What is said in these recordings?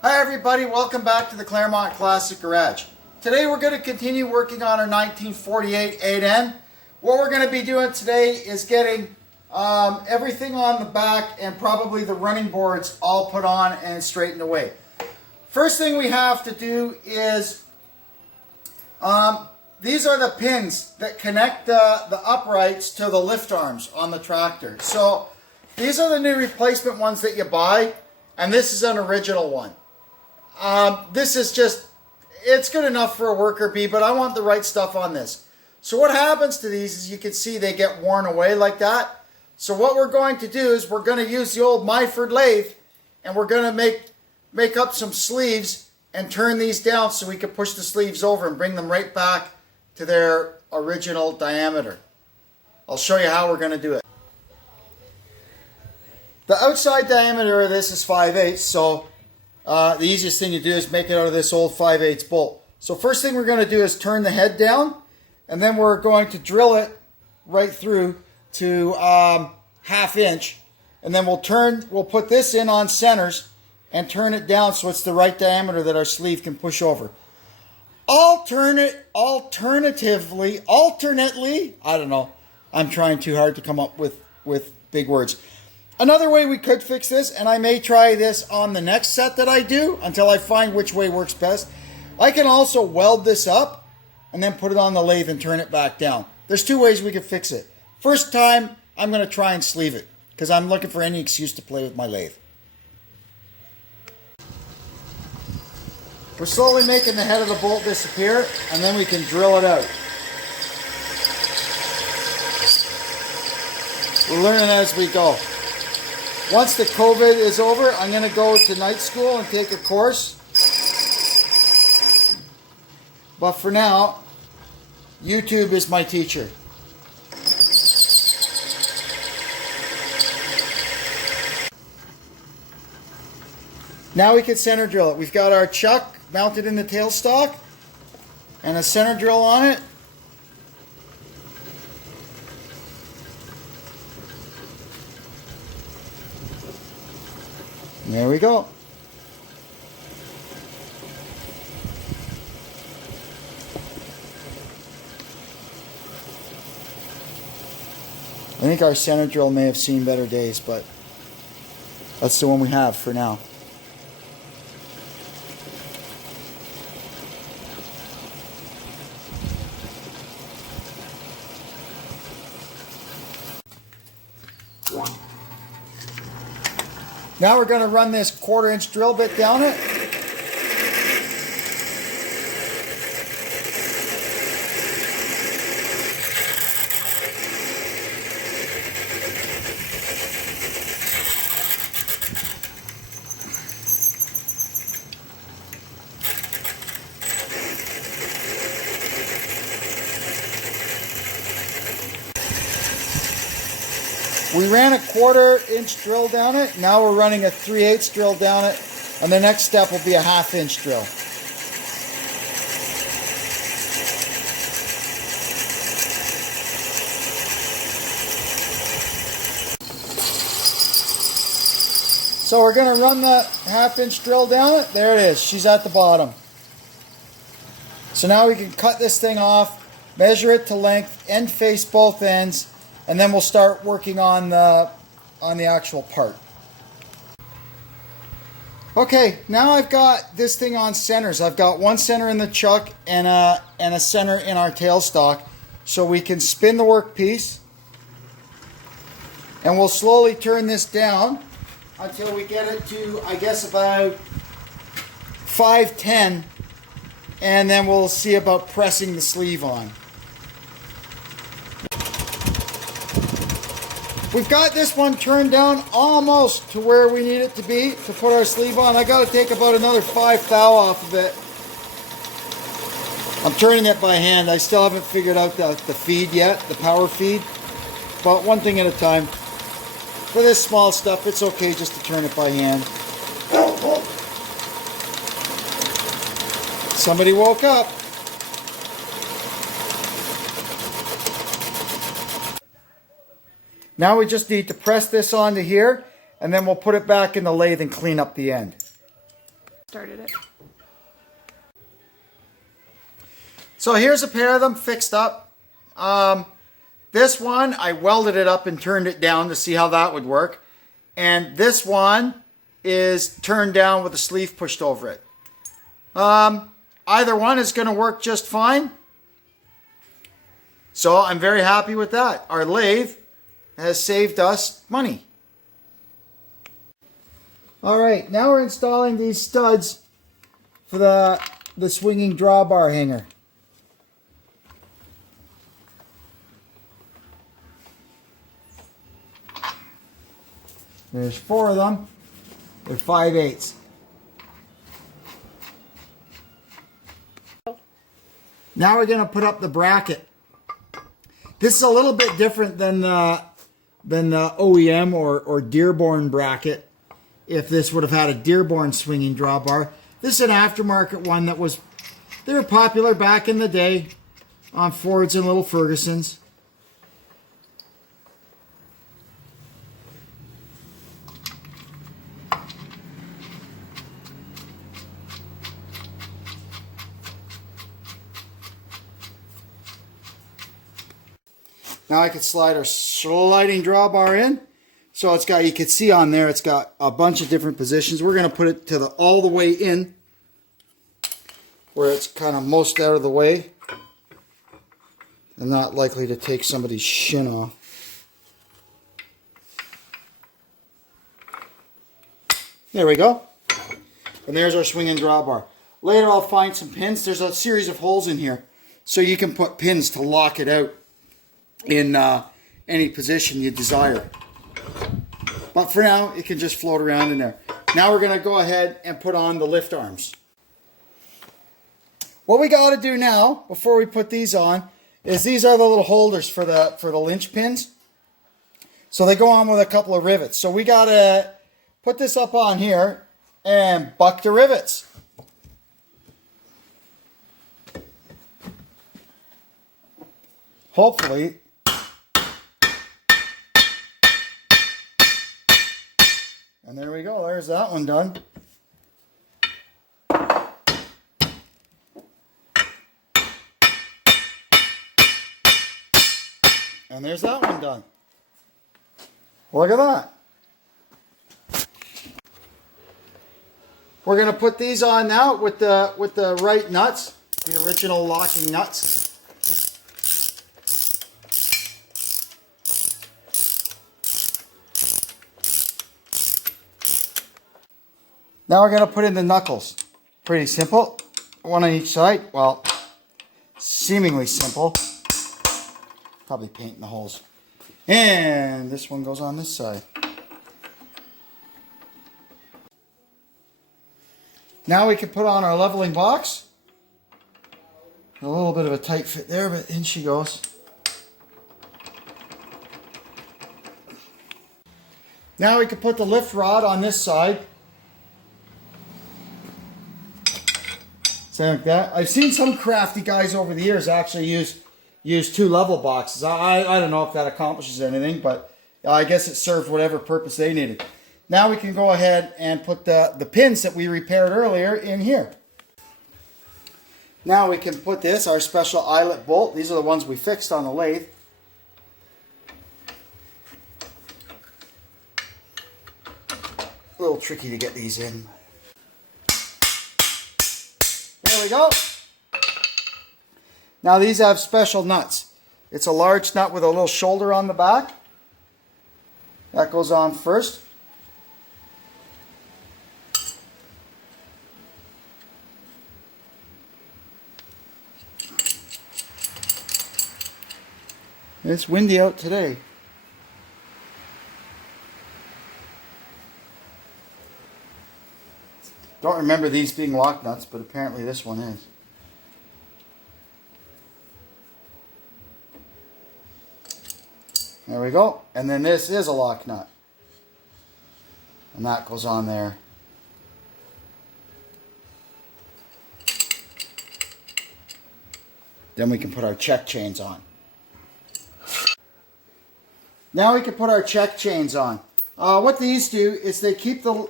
Hi everybody, welcome back to the Claremont Classic Garage. Today we're going to continue working on our 1948 8N. What we're going to be doing today is getting everything on the back and probably the running boards all put on and straightened away. First thing we have to do is, these are the pins that connect the uprights to the lift arms on the tractor. So these are the new replacement ones that you buy, and this is an original one. This is just, it's good enough for a worker bee, but I want the right stuff on this. So what happens to these is, you can see they get worn away like that. So what we're going to do is we're going to use the old Myford lathe, and we're going to make up some sleeves and turn these down so we can push the sleeves over and bring them right back to their original diameter. I'll show you how we're going to do it. The outside diameter of this is 5/8, so the easiest thing to do is make it out of this old 5/8 bolt. So first thing we're going to do is turn the head down, and then we're going to drill it right through to 1/2 inch, and then we'll put this in on centers and turn it down so it's the right diameter that our sleeve can push over. Alternately, I don't know, I'm trying too hard to come up with big words. Another way we could fix this, and I may try this on the next set that I do until I find which way works best, I can also weld this up and then put it on the lathe and turn it back down. There's two ways we can fix it. First time, I'm going to try and sleeve it because I'm looking for any excuse to play with my lathe. We're slowly making the head of the bolt disappear, and then we can drill it out. We're learning as we go. Once the COVID is over, I'm going to go to night school and take a course. But for now, YouTube is my teacher. Now we can center drill it. We've got our chuck mounted in the tailstock and a center drill on it. There we go. I think our center drill may have seen better days, but that's the one we have for now. Now we're going to run this 1/4 inch drill bit down it. We ran a 1/4 inch drill down it. Now we're running a 3/8 drill down it, and the next step will be a 1/2 inch drill. So we're going to run the 1/2 inch drill down it. There it is. She's at the bottom. So now we can cut this thing off, measure it to length, end face both ends, and then we'll start working on the actual part. Okay, now I've got this thing on centers. I've got one center in the chuck and a center in our tailstock, so we can spin the workpiece, and we'll slowly turn this down until we get it to, I guess, about 5/10, and then we'll see about pressing the sleeve on. We've got this one turned down almost to where we need it to be to put our sleeve on. I got to take about another 5 thou off of it. I'm turning it by hand. I still haven't figured out the feed yet, the power feed. But one thing at a time. For this small stuff, it's okay just to turn it by hand. Somebody woke up. Now we just need to press this onto here, and then we'll put it back in the lathe and clean up the end. started it. So here's a pair of them fixed up. This one, I welded it up and turned it down to see how that would work. And this one is turned down with a sleeve pushed over it. Either one is going to work just fine. So I'm very happy with that. Our lathe has saved us money. All right, now we're installing these studs for the swinging drawbar hanger. There's 4 of them. They're 5/8. Now we're going to put up the bracket. This is a little bit different than the OEM or Dearborn bracket. If this would have had a Dearborn swinging drawbar. This is an aftermarket one they were popular back in the day on Fords and Little Fergusons. Now I could slide our sliding drawbar in. So it's got, you can see on there, it's got a bunch of different positions. We're going to put it to all the way in, where it's kind of most out of the way and not likely to take somebody's shin off. There we go. And there's our swinging drawbar. Later I'll find some pins. There's a series of holes in here, so you can put pins to lock it out in any position you desire. But for now, it can just float around in there. Now we're going to go ahead and put on the lift arms. What we got to do now, before we put these on, is these are the little holders for the lynch pins. So they go on with a couple of rivets. So we got to put this up on here and buck the rivets. Hopefully, and there we go, there's that one done. And there's that one done. Look at that. We're going to put these on now with the right nuts, the original locking nuts. Now we're going to put in the knuckles. Pretty simple. One on each side. Well, seemingly simple. Probably painting the holes. And this one goes on this side. Now we can put on our leveling box. A little bit of a tight fit there, but in she goes. Now we can put the lift rod on this side. Something like that. I've seen some crafty guys over the years actually use 2 level boxes. I don't know if that accomplishes anything, but I guess it served whatever purpose they needed. Now we can go ahead and put the pins that we repaired earlier in here. Now we can put this, our special eyelet bolt. These are the ones we fixed on the lathe. A little tricky to get these in. There we go. Now these have special nuts. It's a large nut with a little shoulder on the back. That goes on first. It's windy out today. Don't remember these being lock nuts, but apparently this one is. There we go. And then this is a lock nut. And that goes on there. Then we can put our check chains on. Now we can put our check chains on. What these do is they keep the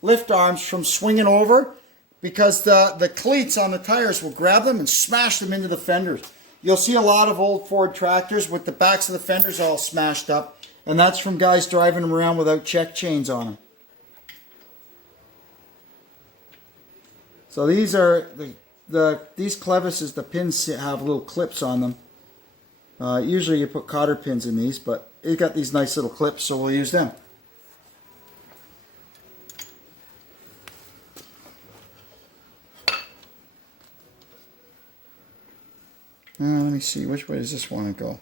lift arms from swinging over because the cleats on the tires will grab them and smash them into the fenders. You'll see a lot of old Ford tractors with the backs of the fenders all smashed up, and that's from guys driving them around without check chains on them. So these are these clevises, the pins have little clips on them. Usually you put cotter pins in these, but it got these nice little clips, so we'll use them. Let me see, which way does this want to go?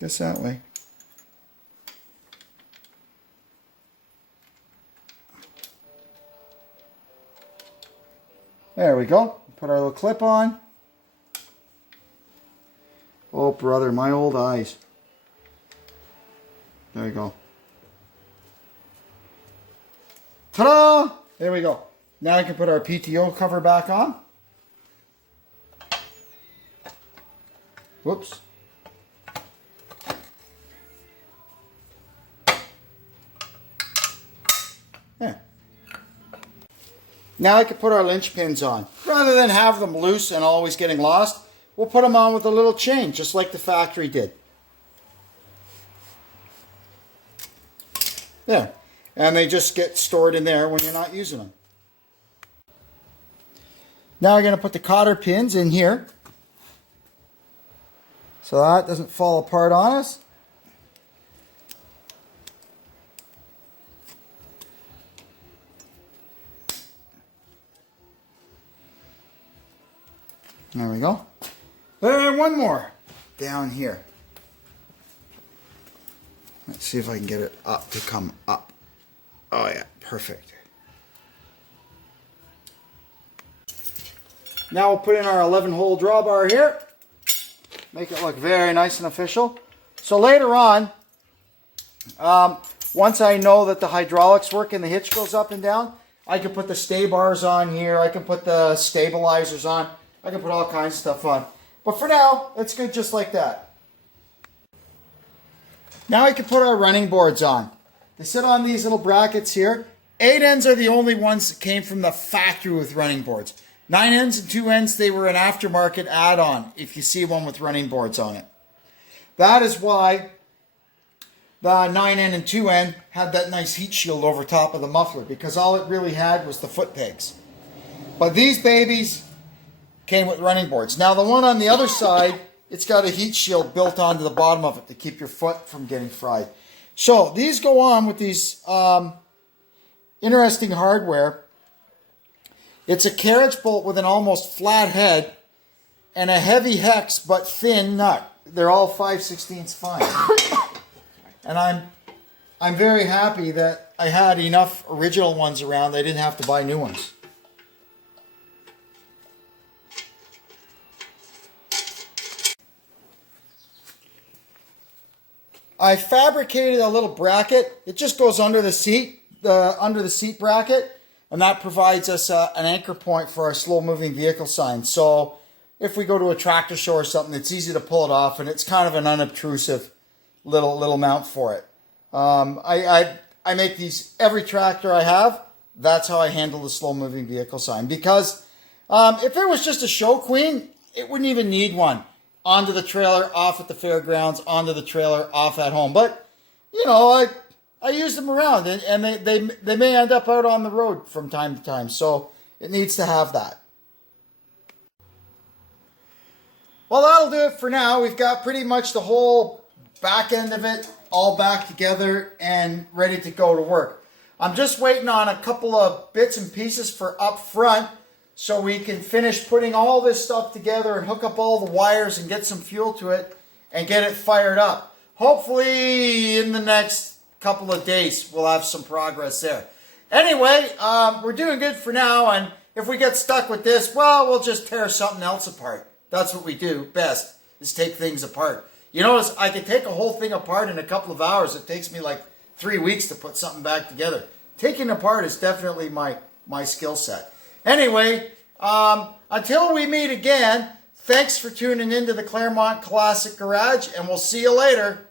Guess that way. There we go. Put our little clip on. Oh brother, my old eyes. There we go. Ta-da! There we go. Now I can put our PTO cover back on. Whoops. Yeah. Now I can put our lynch pins on. Rather than have them loose and always getting lost, we'll put them on with a little chain, just like the factory did. There. And they just get stored in there when you're not using them. Now we're going to put the cotter pins in here, so that doesn't fall apart on us. There we go. And one more down here. Let's see if I can get it up to come up. Oh yeah, perfect. Now we'll put in our 11-hole drawbar here. Make it look very nice and official. So later on, once I know that the hydraulics work and the hitch goes up and down, I can put the stay bars on here. I can put the stabilizers on. I can put all kinds of stuff on. But for now, it's good just like that. Now I can put our running boards on. They sit on these little brackets here. 8 ends are the only ones that came from the factory with running boards. 9 ends and 2 ends, they were an aftermarket add-on if you see one with running boards on it. That is why the 9 end and 2 end had that nice heat shield over top of the muffler, because all it really had was the foot pegs. But these babies came with running boards. Now the one on the other side, it's got a heat shield built onto the bottom of it to keep your foot from getting fried. So these go on with these interesting hardware. It's a carriage bolt with an almost flat head and a heavy hex but thin nut. They're all 5/16 fine. And I'm very happy that I had enough original ones around. I didn't have to buy new ones. I fabricated a little bracket. It just goes under the seat, under the seat bracket. And that provides us an anchor point for our slow-moving vehicle sign. So if we go to a tractor show or something, it's easy to pull it off, and it's kind of an unobtrusive little mount for it. I make these every tractor I have. That's how I handle the slow-moving vehicle sign. Because if it was just a show queen, it wouldn't even need one. Onto the trailer, off at the fairgrounds, onto the trailer, off at home. But, you know, I use them around, and they may end up out on the road from time to time, so it needs to have that. Well, that'll do it for now. We've got pretty much the whole back end of it all back together and ready to go to work. I'm just waiting on a couple of bits and pieces for up front so we can finish putting all this stuff together and hook up all the wires and get some fuel to it and get it fired up. Hopefully in the next couple of days we'll have some progress there. Anyway, we're doing good for now, and if we get stuck with this, well, we'll just tear something else apart. That's what we do best, is take things apart. You notice I can take a whole thing apart in a couple of hours. It takes me like 3 weeks to put something back together. Taking apart is definitely my skill set. Anyway, until we meet again, thanks for tuning into the Claremont Classic Garage, and we'll see you later.